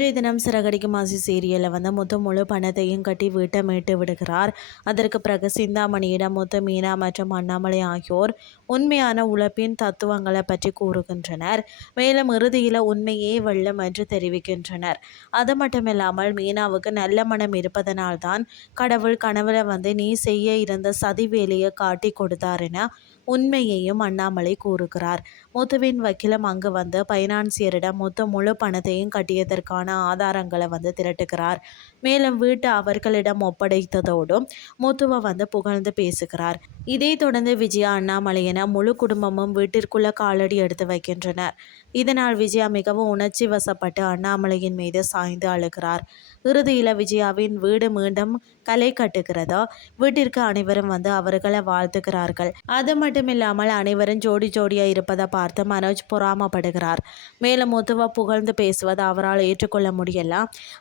இன்றைய தினம் சிறகடிக்கும் ஆசி சீரியலில் முத்து முழு பணத்தையும் கட்டி வீட்டை மீட்டு விடுகிறார். அதற்கு பிறகு சிந்தாமணியிடம் முத்து, மீனா மற்றும் அண்ணாமலை ஆகியோர் உண்மையான உழைப்பின் தத்துவங்களை பற்றி கூறுகின்றனர். மேலும் இறுதியில் உண்மையே வெல்லும் என்று தெரிவிக்கின்றனர். அது மட்டுமில்லாமல் மீனாவுக்கு நல்ல மனம் இருப்பதனால்தான் கடவுள் கனவுல நீ செய்ய இருந்த சதி வேலையை காட்டி கொடுத்தார் என உண்மையையும் அண்ணாமலை கூறுகிறார். முத்துவின் வக்கீலம் அங்கு பைனான்சியரிடம் முத்து முழு பணத்தையும் கட்டியதற்கான ஆதாரங்களை திரட்டுகிறார். மேலும் வீட்டை அவர்களிடம் ஒப்படைத்ததோடு முத்துவை புகழ்ந்து பேசுகிறார். இதை தொடர்ந்து விஜயா, அண்ணாமலை என முழு குடும்பமும் வீட்டிற்குள்ள காலடி எடுத்து வைக்கின்றனர். இதனால் விஜயா மிகவும் உணர்ச்சி வசப்பட்டு அண்ணாமலையின் மீது சாய்ந்து அழுகிறார். இறுதியில் விஜயாவின் வீடு மீண்டும் களை கட்டுகிறதா. வீட்டிற்கு அனைவரும் அவர்களை வாழ்த்துகிறார்கள். அது மட்டுமில்லாமல் அனைவரும் ஜோடி ஜோடியா இருப்பதை பார்த்து மனோஜ் பொறாமப்படுகிறார். மேலும் முத்துவை புகழ்ந்து பேசுவது அவரால் ஏற்றுக்கொள்ள முடியல.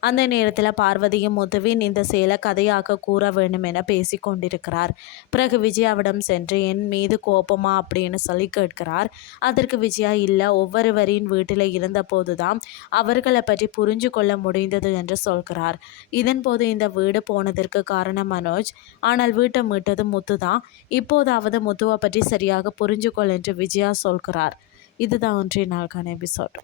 அந்த நேரத்தில் பார்வதியும் முத்துவின் இந்த செயலை கதையாக கூற வேண்டும் என பேசி கொண்டிருக்கிறார். பிறகு விஜயாவிடம் சென்று என் மீது கோபமா அப்படின்னு சொல்லி கேட்கிறார். அதற்கு விஜயா இல்லை, ஒவ்வொருவரின் வீட்டில் இருந்த போதுதான் அவர்களை பற்றி புரிஞ்சு கொள்ள முடிந்தது என்று சொல்கிறார். இதன் போது இந்த வீடு போனதற்கு காரணம் மனோஜ், ஆனால் வீட்டை மீட்டது முத்து தான். இப்போதாவது முத்துவை பற்றி சரியாக புரிஞ்சு கொள் என்று விஜயா சொல்கிறார். இதுதான் ஒன்றிய நாளுக்கான எபிசோட்.